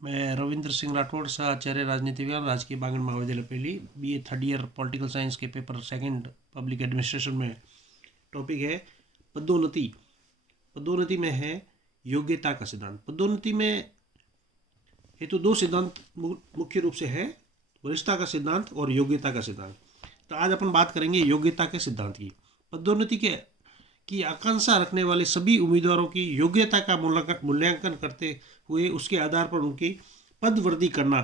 मैं रविंद्र सिंह राठौड़, आचार्य राजनीति विज्ञान, राजकीय बांगड़ महाविद्यालय पहली, BA third year political science के पेपर सेकंड पब्लिक एडमिनिस्ट्रेशन में। टॉपिक है पदोन्नति। पदोन्नति में है योग्यता का सिद्धांत। पदोन्नति में हेतु दो सिद्धांत मुख्य रूप से है, वरिष्ठता का सिद्धांत और योग्यता का सिद्धांत। तो आज अपन बात करेंगे योग्यता के सिद्धांत की। पदोन्नति की आकांक्षा रखने वाले सभी उम्मीदवारों की योग्यता का मूल्यांकन करते हुए उसके आधार पर उनकी पदवृद्धि करना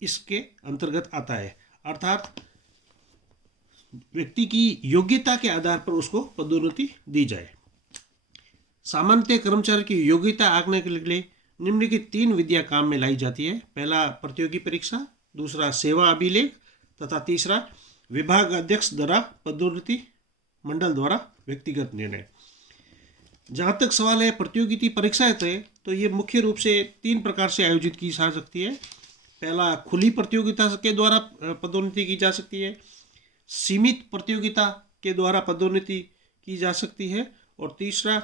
इसके अंतर्गत आता है। अर्थात व्यक्ति की योग्यता के आधार पर उसको पदोन्नति दी जाए। सामान्यतः कर्मचारी की योग्यता आंकने के लिए निम्नलिखित 3 विधियां काम में लाई जाती है। पहला प्रतियोगी परीक्षा, दूसरा सेवा अभिलेख तथा तीसरा विभाग अध्यक्ष द्वारा पदोन्नति मंडल द्वारा व्यक्तिगत निर्णय। जहाँ तक सवाल है प्रतियोगिता परीक्षाएं तो ये मुख्य रूप से 3 प्रकार से आयोजित की जा सकती है। पहला खुली प्रतियोगिता के द्वारा पदोन्नति की जा सकती है, सीमित प्रतियोगिता के द्वारा पदोन्नति की जा सकती है और तीसरा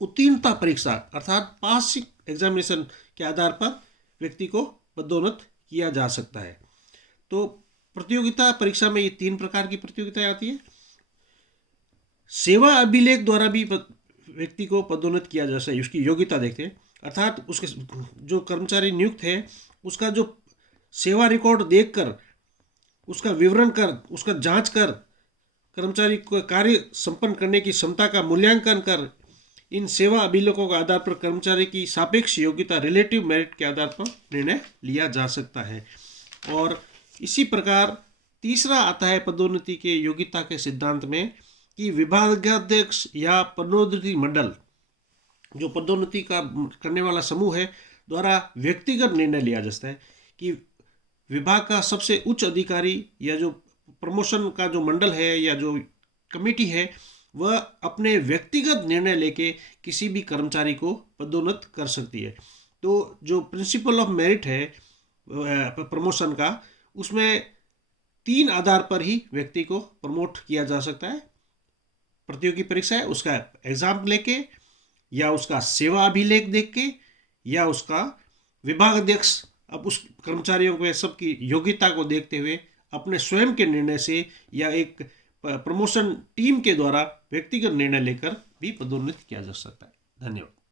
उत्तीर्णता परीक्षा अर्थात पासिंग एग्जामिनेशन के आधार पर व्यक्ति को पदोन्नत किया जा सकता है। तो प्रतियोगिता परीक्षा में ये 3 प्रकार की प्रतियोगिताएं आती है। सेवा अभिलेख द्वारा भी व्यक्ति को पदोन्नत किया जा सकता है, उसकी योग्यता देखते हैं। अर्थात उसके जो कर्मचारी नियुक्त है उसका जो सेवा रिकॉर्ड देखकर, उसका विवरण कर, उसका जांच कर, कर्मचारी को कार्य संपन्न करने की क्षमता का मूल्यांकन कर, इन सेवा अभिलेखों के आधार पर कर्मचारी की सापेक्ष योग्यता रिलेटिव मेरिट के आधार पर निर्णय लिया जा सकता है। और इसी प्रकार तीसरा आता है पदोन्नति के योग्यता के सिद्धांत में कि विभागाध्यक्ष या पदोन्नति मंडल, जो पदोन्नति का करने वाला समूह है, द्वारा व्यक्तिगत निर्णय लिया जाता है कि विभाग का सबसे उच्च अधिकारी या जो प्रमोशन का जो मंडल है या जो कमेटी है वह अपने व्यक्तिगत निर्णय लेके किसी भी कर्मचारी को पदोन्नत कर सकती है। तो जो प्रिंसिपल ऑफ मेरिट है प्रमोशन का, उसमें 3 आधार पर ही व्यक्ति को प्रमोट किया जा सकता है। प्रतियोगी परीक्षा है, उसका एग्जाम लेके या उसका सेवा अभिलेख देख के या उसका विभाग अध्यक्ष अब उस कर्मचारियों के सबकी योग्यता को देखते हुए अपने स्वयं के निर्णय से या एक प्रमोशन टीम के द्वारा व्यक्तिगत निर्णय लेकर भी पदोन्नत किया जा सकता है। धन्यवाद।